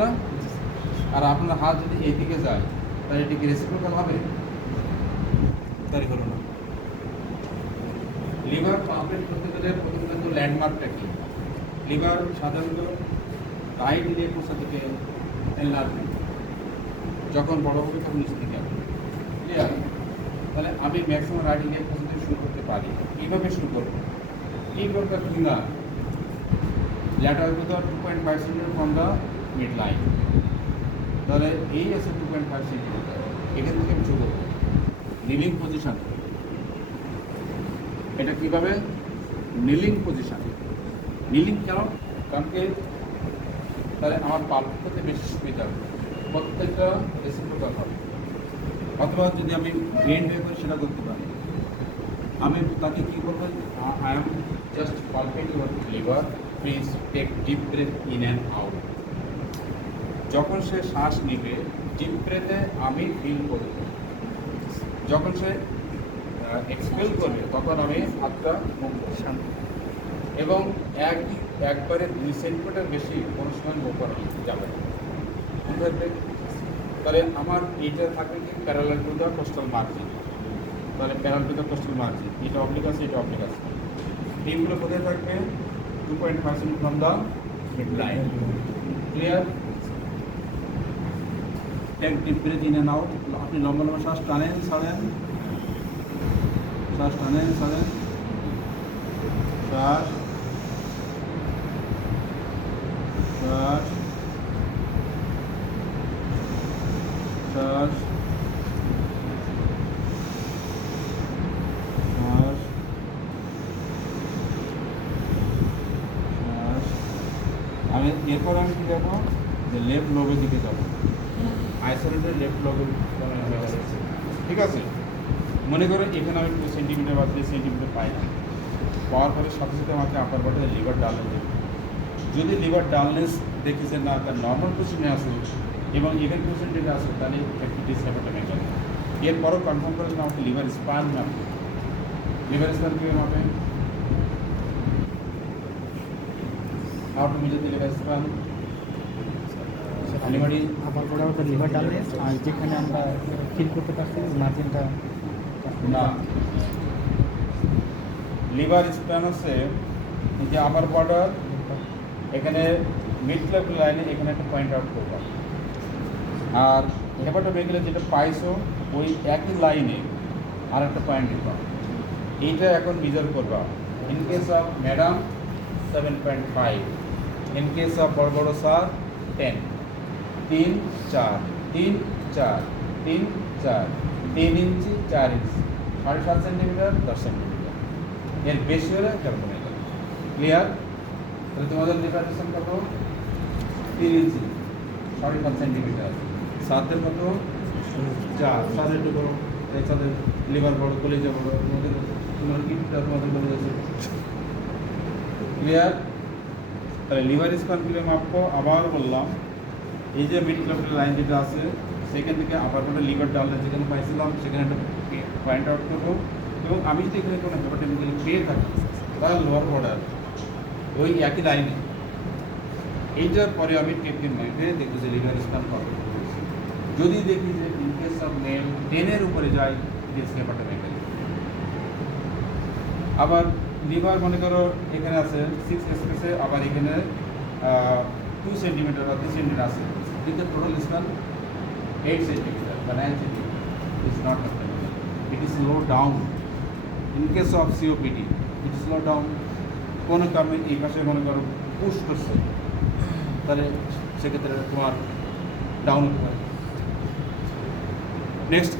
না? আর আপনার হাত যদি এইদিকে যায় তাহলে এটা কি রেসিপ্রোকাল হবে? তাই হলো না। লিভার পাম্পেট করতে গেলে প্রথম কিন্তু ল্যান্ডমার্কটা কি? লিভার সাধারণত রাইট ইলিয়াক ফোসা থেকে এনলার্জমেন্ট, যখন বড় হবে তখন নিচ থেকে আসবে। ক্লিয়ার? তাহলে আমি ম্যাক্সিমাম রাইট ইলিয়াক ফোসা থেকে শুরু করতে পারি। কীভাবে শুরু করবো? কি করতে finger lateral to the 2.5 centimetre from the mid line. তাহলে এই আছে 2.5 সেন্টিমিটার, এখান থেকে আমি শুরু করবো নিলিং পজিশন। এটা কীভাবে? নিলিং পজিশন। নিলিং কেন? কারণ কি তাহলে আমার পাল্প করতে বেশি সুবিধা হবে, প্রত্যেকটা রেসিপ্রোকাল হবে। অথবা যদি আমি বেন্ড হয়ে করে সেটা করতে পারি, আমি তাকে কী করবো? I am just palpate your liver, please take deep breath in and out. যখন সে শ্বাস নিবে ডিপ ব্রেথে আমি ফিল করব, যখন সে এক্সপেল করবে তখন আমি হাতটা মুভ করব, এবং একবারে 2 সেন্টিমিটার বেশি কোনো সময় মুভ করা যাবে না। তাহলে আমার এইটা থাকবে কি parallel to the coastal margin. তাহলে parallel to the coastal margin, এটা অবলিক আছে, এটা অবলিক আছে। এইগুলো কোথায় থাকবে? 2.5 centimetre from the mid line. Clear? Take deep breath in and out. আপনি লম্বা লম্বা শ্বাস টানেন, ছাড়েন, শ্বাস টানেন, ছাড়েন, শ্বাস, শ্বাস, শ্বাস, শ্বাস, শ্বাস। আমি এরপর আমি কী যাবো? যে লেফট লোবের দিকে যাবো, আইসোলেটেড লেফট লোবের। ঠিক আছে? মনে করো এখানে আমি 2 সেন্টিমিটার বা 3 সেন্টিমিটার পাই না, পাওয়ার পরে সাথে সাথে আমাকে আপার বডিতে লিভার ডালনেস দেবে। যদি লিভার ডালনেস দেখি যে না তার নর্মাল পজিশনে আসে এবং ইভেন পজিশনে আসে, তাহলে ইট হেপাটোমেগাল। এরপরও কনফার্ম করে আমাকে লিভার স্পান মাপবে। লিভার স্পান কীভাবে মাপে? How to measure the liver span? আবার পরে আমাদের লিভার ডালনেস, আর যেখানে আমরা ফিল করতে পারছি মার্জিনটা না, লিভার স্প্যান হচ্ছে যে আপার বর্ডার, এখানে মিড লেভেল লাইনে এখানে একটা পয়েন্ট আউট করবা, আর হেপাটোমেগালে যেটা পাইছো ওই একই লাইনে আর একটা পয়েন্ট দিবা। এইটা এখন মেজার করবা। In case of madam 7.5, in case of বড় বড় স্যার 10, 3, 4, 3, 4, 3, 4, 3 ইঞ্চি, 4 ইঞ্চি, 7.5 সেন্টিমিটার, 10 সেন্টিমিটার। এর বেশি হলে হেপাটোমেগাল। ক্লিয়ার? তাহলে তোমাদের লিভার রেশন কত? 3 ইঞ্চি, 7.5 সেন্টিমিটার। সাদের কত? 4। সাদের একটু বড়, এই সাদের লিভার বড়, কলিজা বড়, তোমার কিডনিটা তোমাদের বড় আছে। ক্লিয়ার? তাহলে লিভার স্প্যান কিভাবে মাপবো? আবার বললাম, এই যে মিড লেভেল লাইন যেটা আছে সেখান থেকে আবার করে লিভার ডালনেস যেখানে পাইছিলাম সেখানে একটা পয়েন্ট আউট করবো, এবং আমি যদি এখানে কোনো হেপাটোমেগাল পেয়ে থাকি তাহলে লোয়ার বর্ডার ওই একই লাইনে এইটার পরে আমি টেকনিক মেপে দেখি যে লিভার স্প্যান কত। যদি দেখি যে ইন কেস অফ মেল 10-এর উপরে যায়, ইট ইজ হেপাটোমেগাল। আবার লিভার মনে করো এখানে আছে 6 স্পেসে, আবার এখানে 2 সেন্টিমিটার বা 3 সেন্টিমিটার আছে, কিন্তু টোটাল স্প্যান 8 সেন্টিমিটার বা 9 centimetre, is not hepatomegaly, it is low down. In case of COPD it is low down. কোনো কারণে এই পাশে মনে করো পুশ করছে, তাহলে সেক্ষেত্রে তোমার ডাউন হতে পারে। নেক্সট